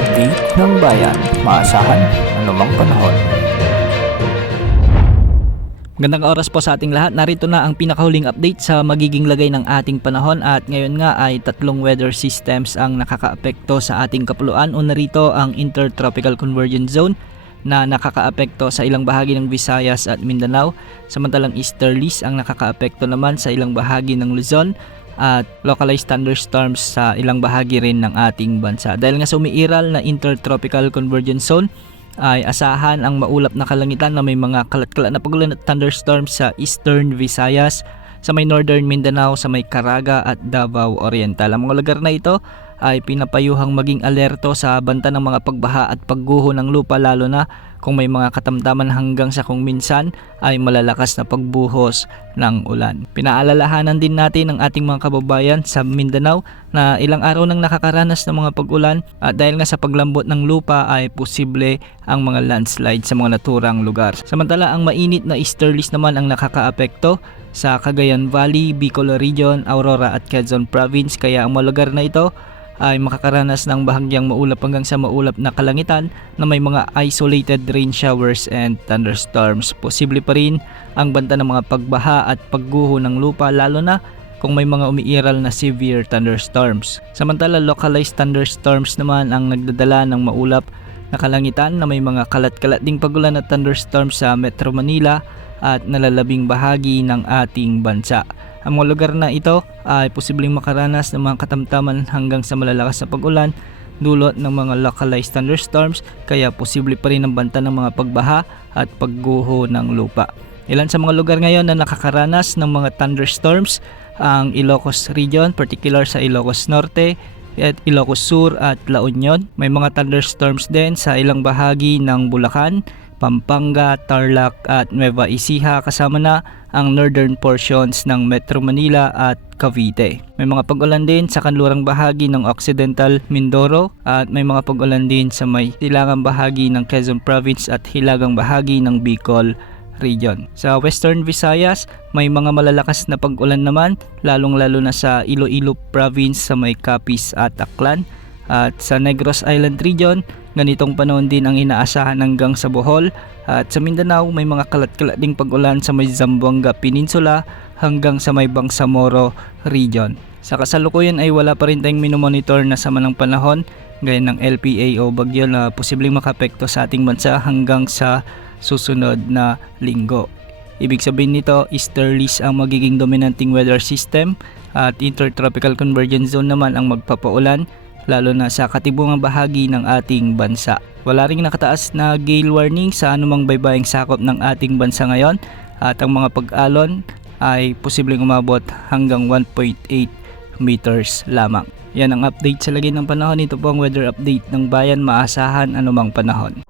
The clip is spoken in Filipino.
update ng bayan, maasahan anumang panahon. Gandang oras po sa ating lahat. Narito na ang pinakahuling update sa magiging lagay ng ating panahon at ngayon nga ay tatlong weather systems ang nakakaapekto sa ating kapuluan. Una rito ang Intertropical Convergence Zone na nakakaapekto sa ilang bahagi ng Visayas at Mindanao, samantalang easterlies ang nakakaapekto naman sa ilang bahagi ng Luzon at localized thunderstorms sa ilang bahagi rin ng ating bansa. Dahil nga sa umiiral na Intertropical Convergence Zone ay asahan ang maulap na kalangitan na may mga kalat-kalat na pagulan at thunderstorms sa Eastern Visayas, sa may Northern Mindanao, sa may Caraga at Davao Oriental. Ang mga lugar na ito ay pinapayuhang maging alerto sa banta ng mga pagbaha at pagguho ng lupa, lalo na kung may mga katamtaman hanggang sa kung minsan ay malalakas na pagbuhos ng ulan. Pinaalalahanan din natin ang ating mga kababayan sa Mindanao na ilang araw nang nakakaranas ng mga pag-ulan at dahil nga sa paglambot ng lupa ay posible ang mga landslide sa mga naturang lugar. Samantala ang mainit na easterlies naman ang nakakaapekto sa Cagayan Valley, Bicol Region, Aurora at Quezon Province, kaya ang mga lugar na ito ay makakaranas ng bahagyang maulap hanggang sa maulap na kalangitan na may mga isolated rain showers and thunderstorms. Posible pa rin ang banta ng mga pagbaha at pagguho ng lupa, lalo na kung may mga umiiral na severe thunderstorms. Samantala localized thunderstorms naman ang nagdadala ng maulap na kalangitan na may mga kalat-kalat ding pagulan at thunderstorms sa Metro Manila at nalalabing bahagi ng ating bansa. Ang mga lugar na ito ay posibleng makaranas ng mga katamtaman hanggang sa malalakas na pag-ulan dulot ng mga localized thunderstorms, kaya posible pa rin ang banta ng mga pagbaha at pagguho ng lupa. Ilan sa mga lugar ngayon na nakakaranas ng mga thunderstorms ang Ilocos Region, particular sa Ilocos Norte at Ilocos Sur at La Union. May mga thunderstorms din sa ilang bahagi ng Bulacan, Pampanga, Tarlac at Nueva Ecija, kasama na ang northern portions ng Metro Manila at Cavite. May mga pag-ulan din sa kanlurang bahagi ng Occidental Mindoro at may mga pag-ulan din sa may hilagang bahagi ng Quezon Province at hilagang bahagi ng Bicol Region. Sa Western Visayas, may mga malalakas na pag-ulan naman, lalong-lalo na sa Iloilo Province sa may Capiz at Aklan. At sa Negros Island Region, ganitong panahon din ang inaasahan hanggang sa Bohol. At sa Mindanao, may mga kalat-kalat ding pag-ulan sa may Zamboanga Peninsula hanggang sa may Bangsamoro Region. Sa kasalukuyan ay wala pa rin tayong minomonitor na sama ng panahon gaya ng LPA o bagyo na posibleng makapekto sa ating bansa hanggang sa susunod na linggo. Ibig sabihin nito, easterlies ang magiging dominanting weather system at Intertropical Convergence Zone naman ang magpapaulan, lalo na sa katibungang bahagi ng ating bansa. Wala ring nakataas na gale warning sa anumang baybaying sakop ng ating bansa ngayon at ang mga pag-alon ay posibleng umabot hanggang 1.8 meters lamang. Yan ang update sa lagay ng panahon. Ito po ang weather update ng bayan, maasahan anumang panahon.